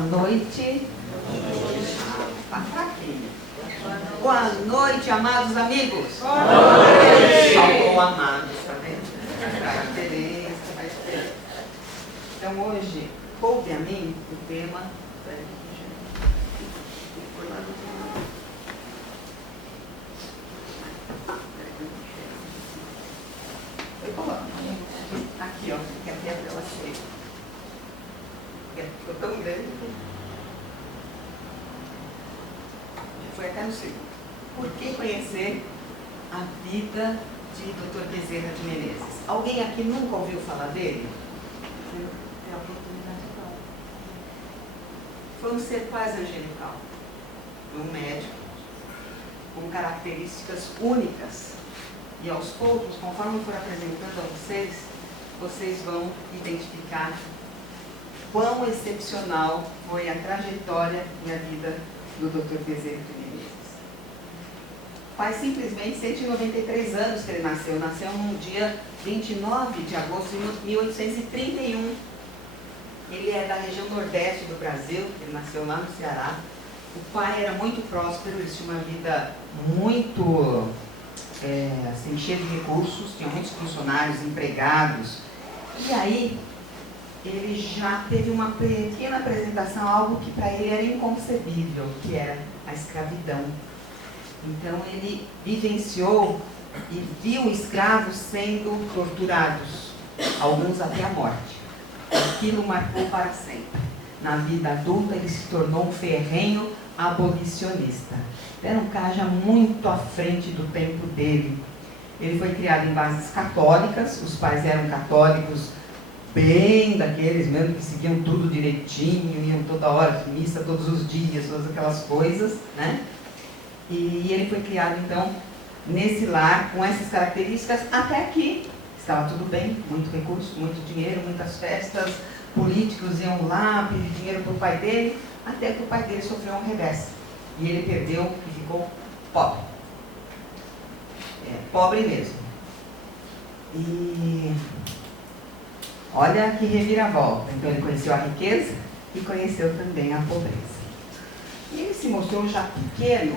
noite. Tá fraquinho. Boa noite, amados amigos. Boa noite. Faltou amados, tá vendo? Característica, faz diferença. Então hoje, coube a mim o tema. Aqui, ó, que aqui é para ela ser. Ficou tão grande que foi até no segundo. Por que conhecer a vida de Dr. Bezerra de Menezes? Alguém aqui nunca ouviu falar dele? Tem a oportunidade de falar. Foi um ser quase angelical, um médico com características únicas. E aos poucos, conforme eu for apresentando a vocês vão identificar quão excepcional foi a trajetória e a vida do Dr. Bezerra de Menezes. Faz simplesmente 193 anos que ele nasceu. Nasceu no dia 29 de agosto de 1831. Ele é da região nordeste do Brasil, ele nasceu lá no Ceará. O pai era muito próspero, eles tinham uma vida muito assim, cheia de recursos, tinha muitos funcionários, empregados. E aí, ele já teve uma pequena apresentação, algo que para ele era inconcebível, que era a escravidão. Então ele vivenciou e viu escravos sendo torturados, alguns até a morte. Aquilo marcou para sempre. Na vida adulta ele se tornou um ferrenho abolicionista. Era um cara já muito à frente do tempo dele. Ele foi criado em bases católicas, os pais eram católicos bem daqueles mesmo que seguiam tudo direitinho, iam toda hora de missa, todos os dias, todas aquelas coisas, né? E ele foi criado, então, nesse lar, com essas características, até que estava tudo bem, muito recurso, muito dinheiro, muitas festas, políticos iam lá pedir dinheiro para o pai dele, até que o pai dele sofreu um revés. E ele perdeu e ficou pobre. Pobre mesmo. E olha que reviravolta. Então ele conheceu a riqueza e conheceu também a pobreza. E ele se mostrou já pequeno,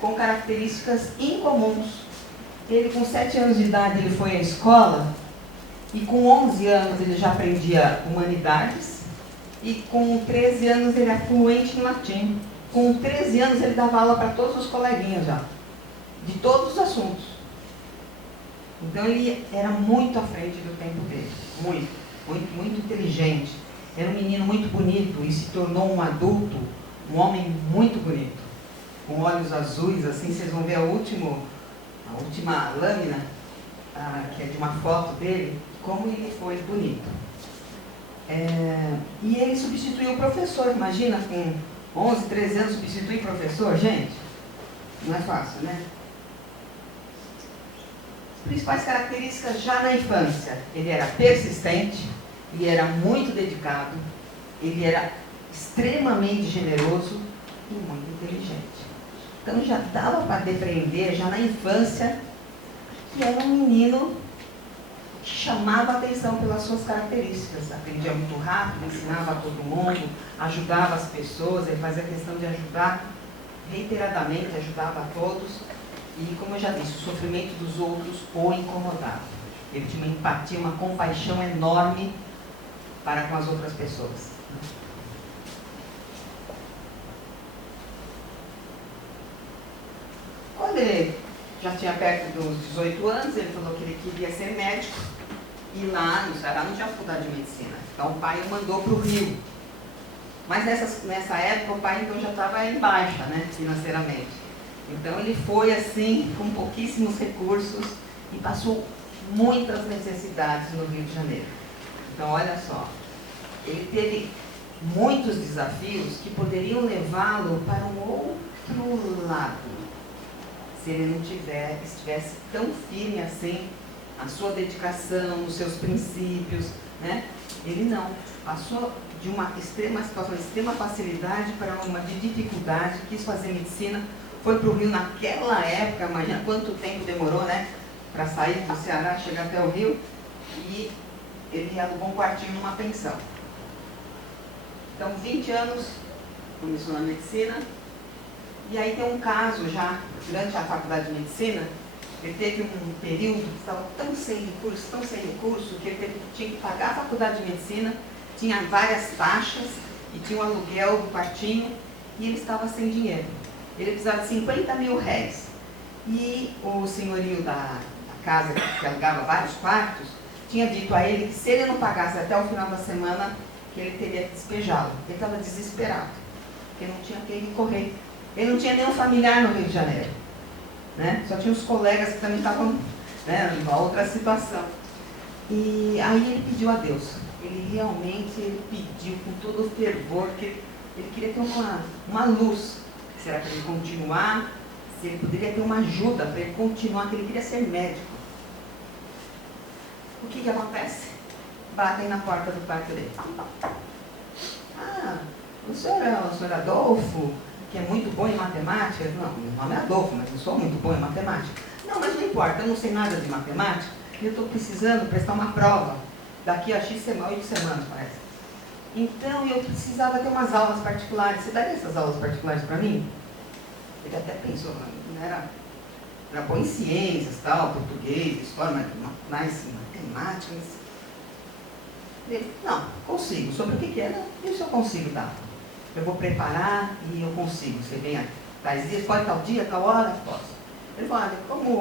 com características incomuns. Ele com 7 anos de idade ele foi à escola e com 11 anos ele já aprendia humanidades e com 13 anos ele era fluente em latim. Com 13 anos ele dava aula para todos os coleguinhas já, de todos os assuntos. Então ele era muito à frente do tempo dele, muito inteligente. Era um menino muito bonito e se tornou um adulto, um homem muito bonito, com olhos azuis, assim. Vocês vão ver a última lâmina, que é de uma foto dele, como ele foi bonito. E ele substituiu o professor, imagina, com 11, 13 anos substituir professor, gente, não é fácil, né? Principais características já na infância: ele era persistente, ele era muito dedicado, ele era extremamente generoso e muito inteligente. Então já dava para depreender, já na infância, que era um menino que chamava a atenção pelas suas características. Aprendia muito rápido, ensinava a todo mundo, ajudava as pessoas, ele fazia questão de ajudar reiteradamente, ajudava a todos. E, como eu já disse, o sofrimento dos outros o incomodava. Ele tinha uma empatia, uma compaixão enorme para com as outras pessoas. Quando ele já tinha perto dos 18 anos, ele falou que ele queria ser médico. E lá no Ceará não tinha faculdade de medicina. Então o pai o mandou para o Rio. Mas nessa época o pai então já estava em baixa, né, financeiramente. Então ele foi assim, com pouquíssimos recursos e passou muitas necessidades no Rio de Janeiro. Então olha só, ele teve muitos desafios que poderiam levá-lo para um outro lado, se ele não estivesse tão firme assim, a sua dedicação, os seus princípios, né? Ele não, passou de uma situação de extrema facilidade para uma de dificuldade, quis fazer medicina, foi para o Rio naquela época, imagina quanto tempo demorou, né? Para sair do Ceará, chegar até o Rio, e ele alugou um quartinho numa pensão. Então, 20 anos, começou na medicina. E aí tem um caso já, durante a faculdade de medicina, ele teve um período que estava tão sem recurso, que ele tinha que pagar a faculdade de medicina, tinha várias taxas e tinha um aluguel do quartinho e ele estava sem dinheiro. Ele precisava de 50 mil réis. E o senhorio da casa, que alugava vários quartos, tinha dito a ele que se ele não pagasse até o final da semana, que ele teria que despejá-lo. Ele estava desesperado, porque não tinha quem recorrer. Ele não tinha nenhum familiar no Rio de Janeiro, né? Só tinha os colegas que também estavam, né, numa outra situação. E aí ele pediu a Deus. Ele realmente pediu com todo o fervor, que ele queria ter uma luz. Será que ele continuar? Se ele poderia ter uma ajuda para ele continuar, que ele queria ser médico. O que acontece? Batem na porta do quarto dele. Ah, o senhor Adolfo, que é muito bom em matemática? Não, meu nome é Adolfo, mas eu sou muito bom em matemática. Não, mas não importa, eu não sei nada de matemática, e eu estou precisando prestar uma prova daqui a 8 semanas, parece. Então, eu precisava ter umas aulas particulares. Você daria essas aulas particulares para mim? Ele até pensou, não era bom em ciências, tal, português, história, mas matemática. Ele, não, consigo. Sobre o que é? Não, isso eu consigo dar. Eu vou preparar e eu consigo. Você vem tais dias, pode tal dia, tal hora? Posso. Ele falou, olha,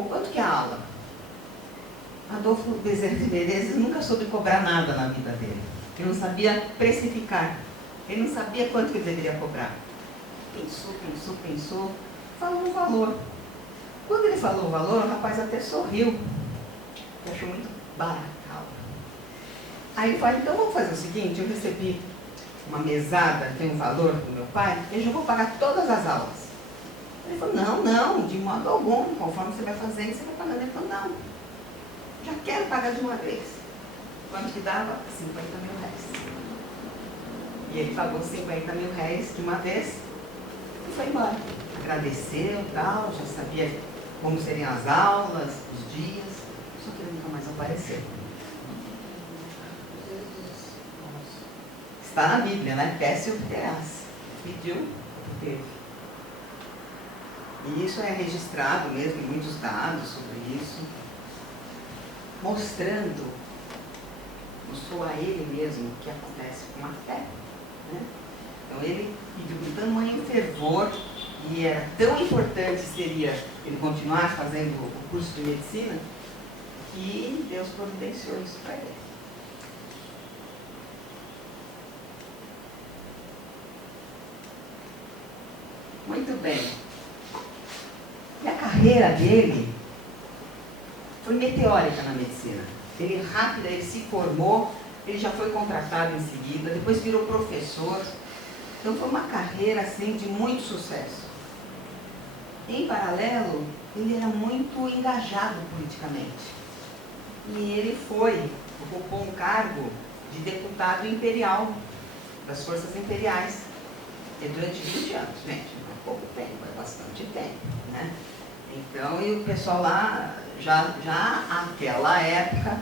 quanto que é a aula? Adolfo Bezerra de Menezes nunca soube cobrar nada na vida dele. Ele não sabia precificar. Ele não sabia quanto que ele deveria cobrar. Pensou, falou o valor. Quando ele falou o valor, o rapaz até sorriu. Ele achou muito barato. Aí ele falou, então vamos fazer o seguinte, eu recebi uma mesada, tem um valor do meu pai, eu já vou pagar todas as aulas. Ele falou, não, de modo algum, conforme você vai fazendo, você vai pagando. Ele falou, não, já quero pagar de uma vez. Quanto que dava? 50 mil réis. E ele pagou 50 mil réis de uma vez e foi embora. Agradeceu e tal, já sabia como seriam as aulas, os dias, só que ele nunca mais apareceu. Está na Bíblia, né? Peça e obterás. Pediu, teve. E isso é registrado mesmo, em muitos dados sobre isso, mostrou a ele mesmo o que acontece com a fé. Né? Então ele pediu com tamanho fervor, e era tão importante seria ele continuar fazendo o curso de medicina, que Deus providenciou isso para ele. Muito bem. E a carreira dele foi meteórica na medicina. Ele se formou, ele já foi contratado em seguida, depois virou professor. Então foi uma carreira assim de muito sucesso. Em paralelo, ele era muito engajado politicamente. E ele ocupou um cargo de deputado imperial das forças imperiais. Durante 20 anos, gente, não é pouco tempo, é bastante tempo, né? Então, e o pessoal lá, já naquela época,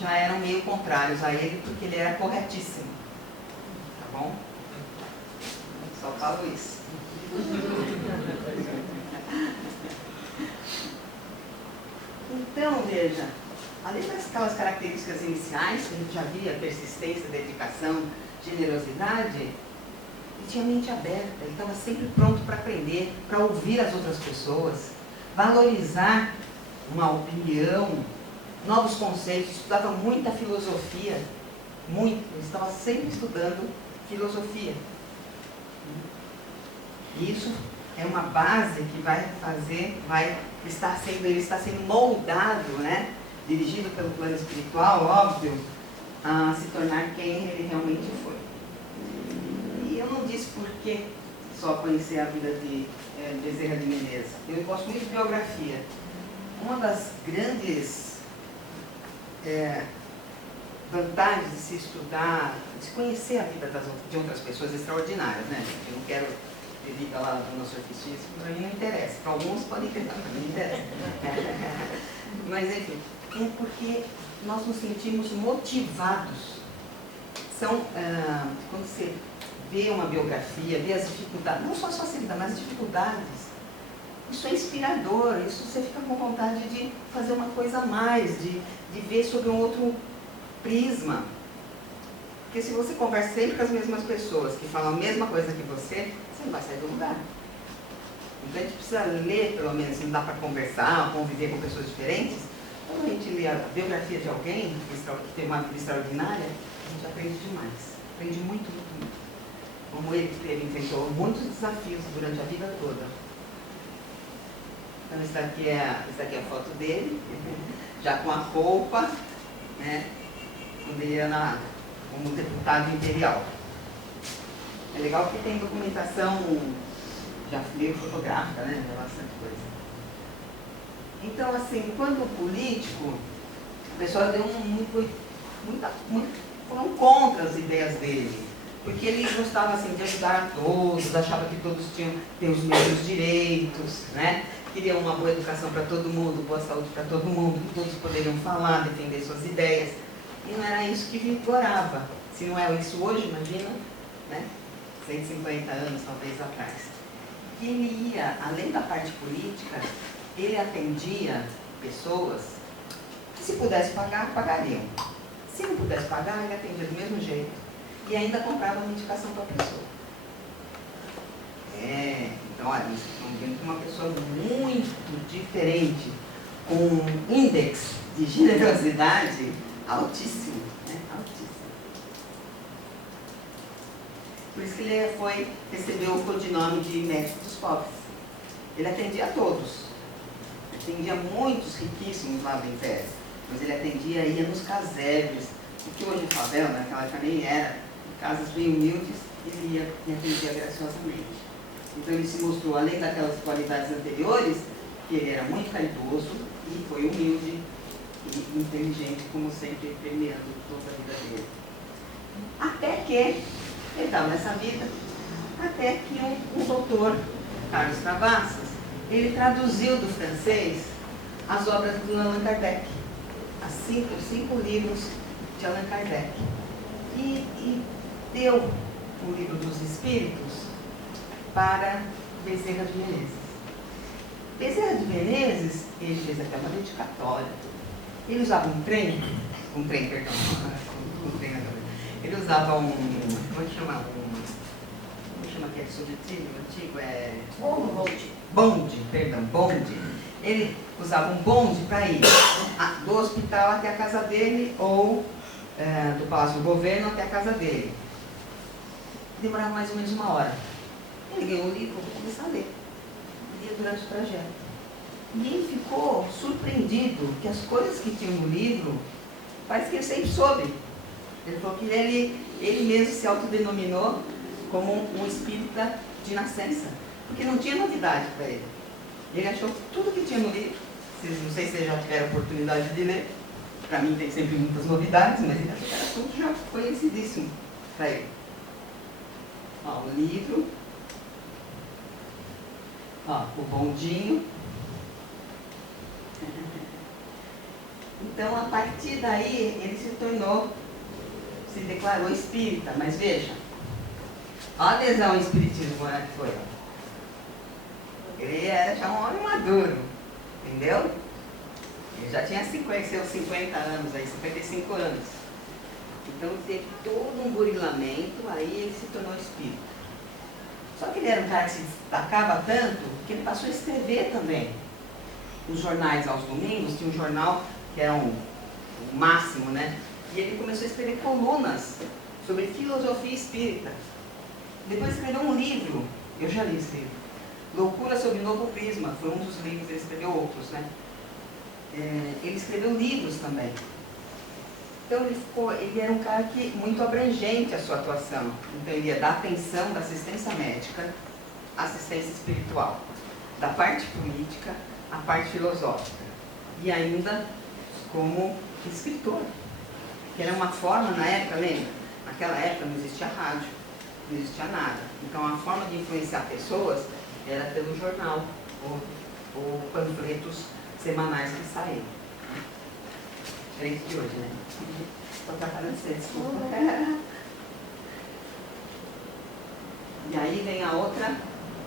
já eram meio contrários a ele, porque ele era corretíssimo. Tá bom? Só falo isso. Então, veja, além daquelas características iniciais, que a gente já via, persistência, dedicação, generosidade, ele tinha a mente aberta, ele estava sempre pronto para aprender, para ouvir as outras pessoas, valorizar uma opinião, novos conceitos, estudava muita filosofia, ele estava sempre estudando filosofia. E isso é uma base que ele está sendo moldado, né, dirigido pelo plano espiritual, óbvio, a se tornar quem ele realmente foi. E eu não disse por que só conhecer a vida de Bezerra de Menezes. Eu gosto muito de biografia. Uma das grandes vantagens de se estudar, de se conhecer a vida de outras pessoas extraordinárias, né? Eu não quero ter vida lá no nosso artifício, para mim não interessa. Para alguns podem tentar, para mim não interessa. Mas enfim, porque nós nos sentimos motivados. são, quando você vê uma biografia, vê as dificuldades, não só a facilidade, mas as dificuldades, isso é inspirador, isso você fica com vontade de fazer uma coisa a mais, de ver sobre um outro prisma. Porque se você conversa sempre com as mesmas pessoas, que falam a mesma coisa que você não vai sair do lugar. Então a gente precisa ler, pelo menos, se não dá para conversar, conviver com pessoas diferentes, quando a gente lê a biografia de alguém que teve uma vida extraordinária, a gente aprende demais. Aprende muito, muito, muito. Como ele enfrentou muitos desafios durante a vida toda. Então essa daqui é a foto dele, já com a roupa, né, quando ele era como deputado imperial. É legal porque tem documentação já meio fotográfica, né, bastante coisa. Então, assim, quando político, o pessoal deu foram contra as ideias dele, porque ele gostava assim, de ajudar a todos, achava que todos tinham que ter os mesmos direitos, né? Queria uma boa educação para todo mundo, boa saúde para todo mundo, que todos poderiam falar, defender suas ideias. E não era isso que vigorava. Se não é isso hoje, imagina, né? 150 anos, talvez, atrás. E ele ia, além da parte política, ele atendia pessoas que, se pudesse pagar, pagariam. Se não pudesse pagar, ele atendia do mesmo jeito. E ainda comprava uma indicação para a pessoa. Então, olha, vocês estão vendo que uma pessoa muito diferente, com um índice de generosidade altíssimo, né? Altíssimo. Por isso que ele recebeu o codinome de mestre dos pobres. Ele atendia a todos. Atendia muitos riquíssimos lá do Império. Mas ele atendia, ia nos casebres, o que hoje é favela, naquela época nem era, casas bem humildes, ele ia e atendia graciosamente. Então ele se mostrou, além daquelas qualidades anteriores, que ele era muito caridoso e foi humilde e inteligente, como sempre, premiando toda a vida dele. Até que, ele estava nessa vida, até que um doutor, Carlos Travassas, ele traduziu do francês as obras do Allan Kardec, os cinco livros de Allan Kardec, e deu o Livro dos Espíritos para Bezerra de Menezes. Bezerra de Menezes, ele fez até uma dedicatória. Ele usava um trem, ele usava como é que chama? Como chama aquele subtítulo antigo? Bonde. Ele usava um bonde para ir do hospital até a casa dele ou do Palácio do Governo até a casa dele. Demorava mais ou menos 1 hora. Ele ganhou o livro, vou começar a ler. Lia durante o trajeto. E ele ficou surpreendido que as coisas que tinham no livro, parece que ele sempre soube. Ele falou que ele mesmo se autodenominou como um espírita de nascença, porque não tinha novidade para ele. Ele achou que tudo que tinha no livro, não sei se vocês já tiveram oportunidade de ler, para mim tem sempre muitas novidades, mas ele achou que era tudo já conhecidíssimo para ele. Ó, o livro, ó, o bondinho. Então, a partir daí, ele se declarou espírita, mas veja, a adesão ao espiritismo foi. Ele era já um homem maduro, entendeu? Ele já tinha seus 50 anos, aí, 55 anos. Então teve todo um burilamento, aí ele se tornou espírita. Só que ele era um cara que se destacava tanto que ele passou a escrever também. Os jornais aos domingos, tinha um jornal que era o máximo, né? E ele começou a escrever colunas sobre filosofia espírita. Depois escreveu um livro, eu já li esse livro, Loucura sob Novo Prisma, foi um dos livros, ele escreveu outros, né? Ele escreveu livros também. Então ele era um cara muito abrangente a sua atuação. Então ele ia da atenção da assistência médica, assistência espiritual, da parte política à parte filosófica. E ainda como escritor, que era uma forma na época, lembra? Naquela época não existia rádio, não existia nada. Então a forma de influenciar pessoas era pelo jornal ou panfletos semanais que saíam. Diferente de hoje, né? Estou atrapalhando você, desculpa. E aí vem a outra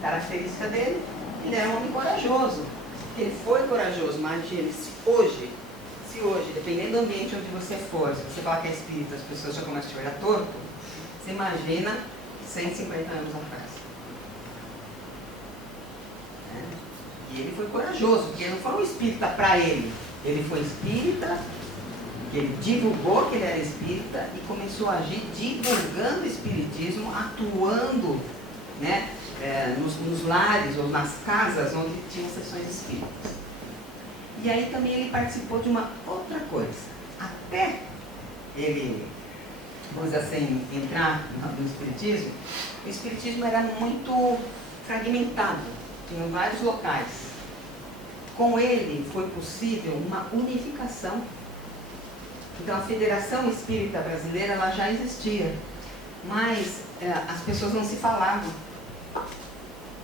característica dele, ele era um homem corajoso. Ele foi corajoso, imagine, se hoje, dependendo do ambiente onde você for, se você falar que é espírita, as pessoas já começam a te olhar torto, você imagina 150 anos atrás. E ele foi corajoso, porque não foi um espírita para ele. Ele foi espírita, ele divulgou que ele era espírita e começou a agir divulgando o espiritismo, atuando, né, nos lares ou nas casas onde tinham sessões espíritas. E aí também ele participou de uma outra coisa. Até ele, vamos dizer assim, entrar no espiritismo, o espiritismo era muito fragmentado, tinha vários locais. Com ele foi possível uma unificação. Então a Federação Espírita Brasileira ela já existia, mas as pessoas não se falavam.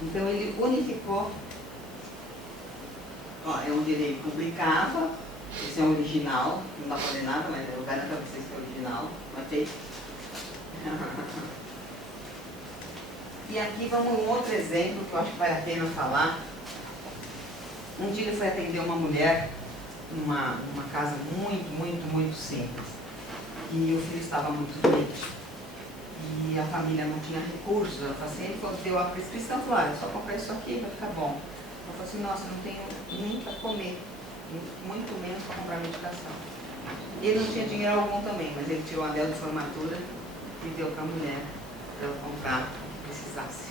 Então ele unificou. Ó, é onde ele publicava, esse é o original, não dá para ler nada, mas eu garanto para vocês que é original, não é feito. E aqui vamos um outro exemplo que eu acho que vale a pena falar. Um dia ele foi atender uma mulher numa casa muito simples. E o filho estava muito doente. E a família não tinha recursos. Ela falou assim, ele deu a prescrição, falou, olha, só comprar isso aqui vai ficar bom. Ela falou assim, nossa, não tenho nem para comer, muito menos para comprar medicação. E ele não tinha dinheiro algum também, mas ele tirou o anel de formatura e deu para a mulher, para ela comprar o que precisasse.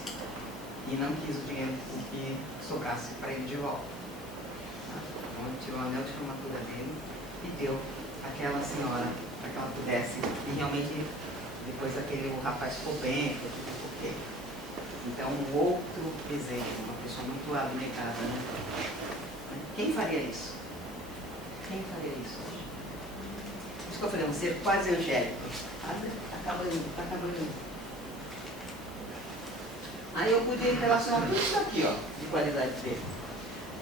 E não quis o dinheiro que sobrasse para ele de volta. Então ele tirou o anel de formatura dele e deu àquela senhora para que ela pudesse. E realmente, depois daquele, o rapaz ficou bem, ficou tudo ok. Então, um outro exemplo, uma pessoa muito abnegada, né? Quem faria isso? Quem faria isso hoje? Por isso que eu falei, um ser quase angélico. Está acabando. Aí eu podia relacionar tudo isso aqui, ó, de qualidade dele.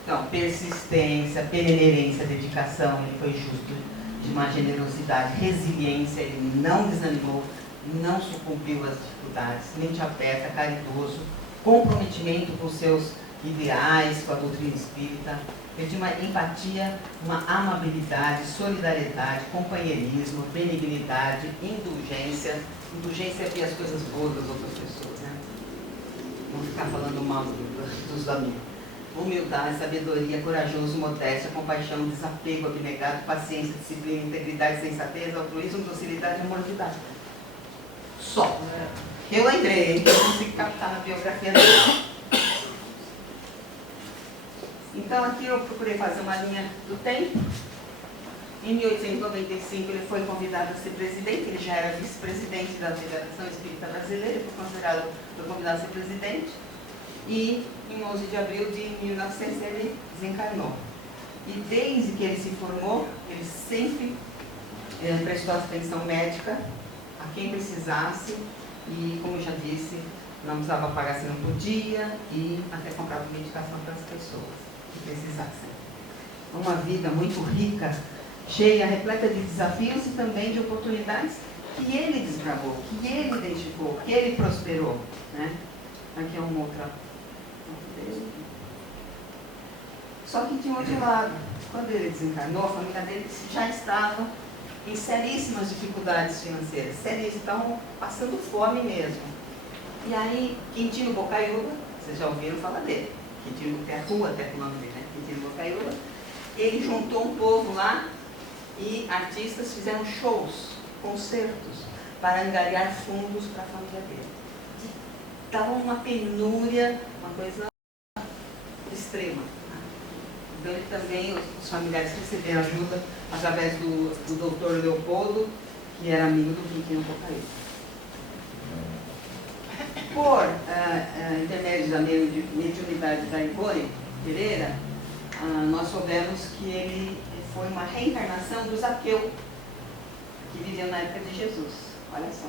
Então, persistência, perseverança, dedicação, ele foi justo, de uma generosidade, resiliência, ele não desanimou, não sucumbiu às dificuldades, mente aberta, caridoso, comprometimento com seus ideais, com a doutrina espírita, de uma empatia, uma amabilidade, solidariedade, companheirismo, benignidade, indulgência. Indulgência é ver as coisas boas das outras pessoas, né? Não ficar falando mal dos amigos. Humildade, sabedoria, corajoso, modéstia, compaixão, desapego, abnegado, paciência, disciplina, integridade, sensatez, altruísmo, docilidade e amorosidade. Só. Eu lembrei, hein? Eu consegui captar na biografia dele. Então aqui eu procurei fazer uma linha do tempo. Em 1895 ele foi convidado a ser presidente, ele já era vice-presidente da Federação Espírita Brasileira, foi convidado a ser presidente. E em 11 de abril de 1900 ele desencarnou. E desde que ele se formou, ele sempre prestou atenção médica a quem precisasse e, como eu já disse, não precisava pagar se não podia e até comprava medicação para as pessoas que precisassem. Uma vida muito rica, cheia, repleta de desafios e também de oportunidades que ele desbravou, que ele identificou, que ele prosperou, né? Aqui é uma outra. Só que tinha outro lado. Quando ele desencarnou, a família dele já estava em seríssimas dificuldades financeiras. Seríssimas, estavam passando fome mesmo. E aí, Quintino Bocaiúva, vocês já ouviram falar dele. Quintino, tem a rua até com o nome dele, né? Quintino Bocaiúva. Ele juntou um povo lá e artistas fizeram shows, concertos, para angariar fundos para a família dele. Estava uma penúria, uma coisa extrema. Então ele também, os familiares receberam ajuda através do doutor Leopoldo, que era amigo do Quintino Bocaiúva. Por intermédio da mediunidade da Ivone Pereira, nós soubemos que ele foi uma reencarnação do Zaqueu, que vivia na época de Jesus. Olha só.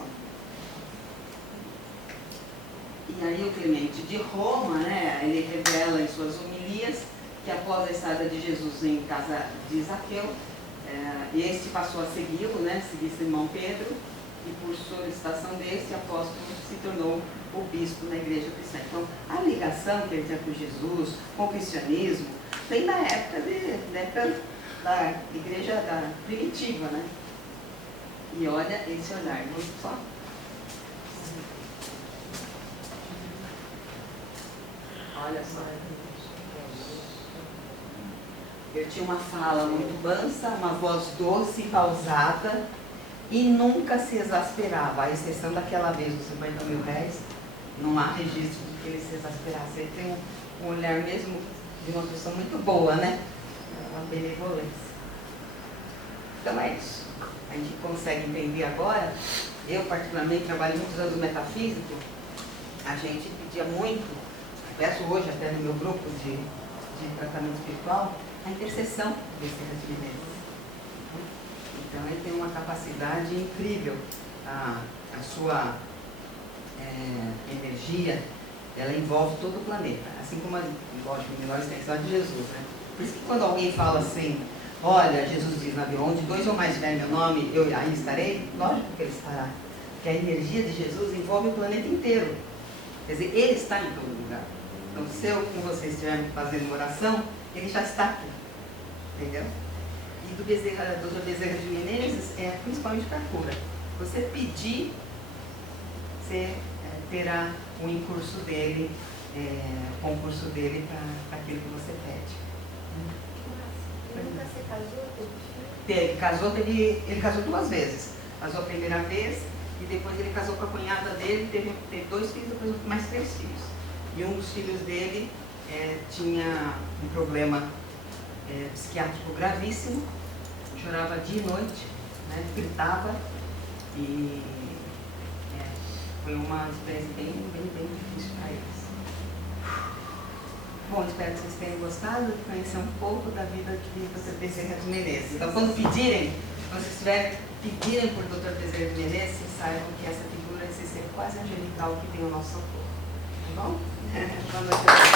E aí o Clemente de Roma, né, ele revela em suas homilias que após a estada de Jesus em casa de Zaqueu, este passou a segui-lo, né, seguir Simão Pedro, e por solicitação desse apóstolo se tornou o bispo na igreja cristã. Então, a ligação que ele tinha com Jesus, com o cristianismo, vem da época, da igreja primitiva, né? E olha esse olhar, vamos só. Olha só. Eu tinha uma fala muito mansa, uma voz doce e pausada, e nunca se exasperava, à exceção daquela vez dos 50 mil réis, não há registro de que ele se exasperasse. Ele tem um olhar mesmo de uma pessoa muito boa, né? Uma benevolência. Então é isso. A gente consegue entender agora. Eu, particularmente, trabalho muitos anos no metafísico. A gente pedia muito, peço hoje até no meu grupo de tratamento espiritual, a intercessão do Bezerra de Menezes. Então ele tem uma capacidade incrível. A sua energia, ela envolve todo o planeta, assim como, lógico, a menor extensão de Jesus, né? Por isso que quando alguém fala assim, olha, Jesus diz na Bíblia, onde 2 ou mais tiverem meu nome, eu aí estarei, lógico que ele estará. Porque a energia de Jesus envolve o planeta inteiro. Quer dizer, ele está em todo lugar. Então, se eu com vocês estivermos fazendo uma oração, ele já está aqui. Entendeu? E do Dr. Bezerra de Menezes é principalmente para a cura. Você pedir, você terá o concurso dele para aquilo que você pede. Ele nunca se casou? Ele casou 2 vezes. Casou a primeira vez e depois ele casou com a cunhada dele, teve 2 filhos, depois mais 3 filhos. E um dos filhos dele tinha um problema psiquiátrico gravíssimo, chorava dia e noite, né, gritava, e foi uma experiência bem difícil para eles. Bom, espero que vocês tenham gostado de conhecer um pouco da vida de Dr. Bezerra de Menezes. Então, quando vocês pedirem por Dr. Bezerra de Menezes, vocês saibam que essa figura é esse ser quase angelical que tem o nosso socorro. Tá bom? Boa noite.